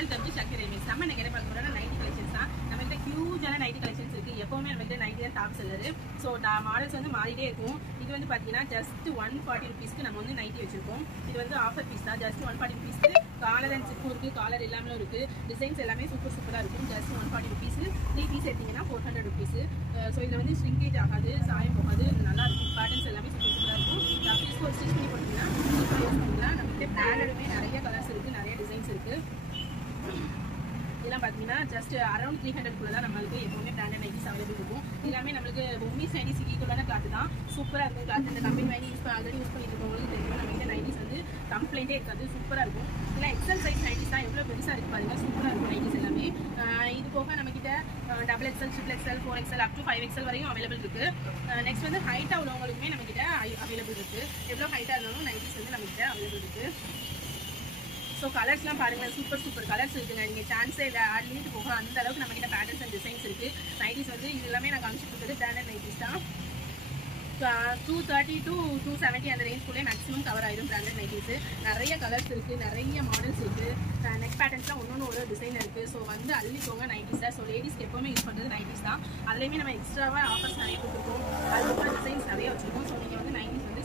Welcome to Sakthi readymades. நம்ம என்ன கேட்ட பார்க்க போறோம்னா நைட்டி கலெக்ஷன்ஸ் தான். நம்மகிட்ட ஹியூஜான நைட்டி கலெக்ஷன்ஸ் இருக்கு. எப்பவுமே நம்மகிட்ட நைட்டி தான் டாப் செல்லரு. ஸோ மாடல்ஸ் வந்து மாறிட்டே இருக்கும். இது வந்து பார்த்தீங்கன்னா ஜஸ்ட் 140 ருபீஸ்க்கு நம்ம வந்து நைட்டி வச்சிருக்கோம். இது வந்து ஆஃபர் பீஸ் தான். ஜஸ்ட் 140 ருபீஸ்க்கு காலர் அண்ட் சிப்பும் இருக்கு, காலர் எல்லாமே இருக்கு. டிசைன்ஸ் எல்லாமே சூப்பராக இருக்கும். Just 140 rupees. 3 பீஸ் எடுத்தீங்கன்னா 400 ருபீஸ். ஸோ இதில் வந்து ஸ்ட்ரிங்கேஜ் ஆகாது, சாயம் போகாது, நல்லா இருக்கும். பேட்டர்ன்ஸ் எல்லாமே சூப்பராக இருக்கும். பீஸ் ஒரு ஸ்டிச் பண்ணி போட்டீங்கன்னா சூப்பராக யூஸ் பண்ணிக்கலாம். நம்மகிட்ட பிராண்டடுமே நிறைய கலர்ஸ் இருக்கு, நிறைய டிசைன்ஸ் இருக்கு. இதெல்லாம் பார்த்தீங்கன்னா ஜஸ்ட் அரௌண்ட் 300 தான் நம்மளுக்கு எப்பவுமே பிராண்டட் நைட்டிஸ் அவைலபிள் இருக்கும். எல்லாமே நம்மளுக்கு பொம்மிஸ் நைட்டிஸ் ஈக்குவலான கிளாத் தான். சூப்பராக இருக்கும் கிளாத். இந்த கம்பெனி வாங்கி ஆல்ரெடி யூஸ் பண்ணிட்டு இருக்கவங்களுக்கு தெரியும். நம்மகிட்ட நைட்டிஸ் வந்து கம்ப்ளைண்டே இருக்காது, சூப்பராக இருக்கும். இதெல்லாம் எக்ஸல் சைஸ் நைட்டிஸ் தான். எவ்வளோ பெருசாக இருக்கு பாருங்க, சூப்பராக இருக்கும் நைட்டிஸ் எல்லாமே. இது போக நம்மகிட்ட XXL, XXL, 4XL up to 5XL வரையும் அவைலபிள் இருக்கு. நெக்ஸ்ட் வந்து ஹைட்டாக உள்ளவங்களுக்குமே நம்மகிட்ட அவைலபிள் இருக்கு. எவ்வளோ ஹைட்டாக இருந்தாலும் நைட்டிஸ் வந்து நம்மகிட்ட அவைலபிள் இருக்கு. ஸோ கலர்ஸ்லாம் பாருங்கள், சூப்பர் கலர்ஸ் இருக்குங்க. நீங்கள் சான்ஸே இல்லை, லிமிட் போக அந்த அளவுக்கு நம்மகிட்ட பேட்டர்ன்ஸ் அண்ட் டிசைன்ஸ் இருக்குது. நைட்டிஸ் வந்து இது எல்லாமே நான் காமிச்சிட்டு இருக்கிறது பிராண்டட் நைட்டிஸ் தான். 230 to 270 அந்த ரேஞ்ச்குள்ளே மேக்ஸிமம் கவர் ஆயிடும் பிராண்டட் நைட்டிஸ். நிறைய கலர்ஸ் இருக்குது, நிறைய மாடல்ஸ் இருக்குது. நெக் பேட்டர்ன்ஸ்லாம் ஒன்று ஒரு டிசைன் இருக்குது. ஸோ வந்து அள்ளிக்கோங்க நைட்டிஸை. ஸோ லேடிஸ்க்கு எப்போவுமே யூஸ் பண்ணுறது நைட்டிஸ் தான். அதுலேயுமே நம்ம எக்ஸ்ட்ராவாக ஆஃபர்ஸ் நிறைய கொடுத்துருக்கோம். அதுக்கப்புறம் டிசைன்ஸ் நிறைய வச்சுருக்கோம். ஸோ நீங்கள் வந்து நைட்டிஸ் வந்து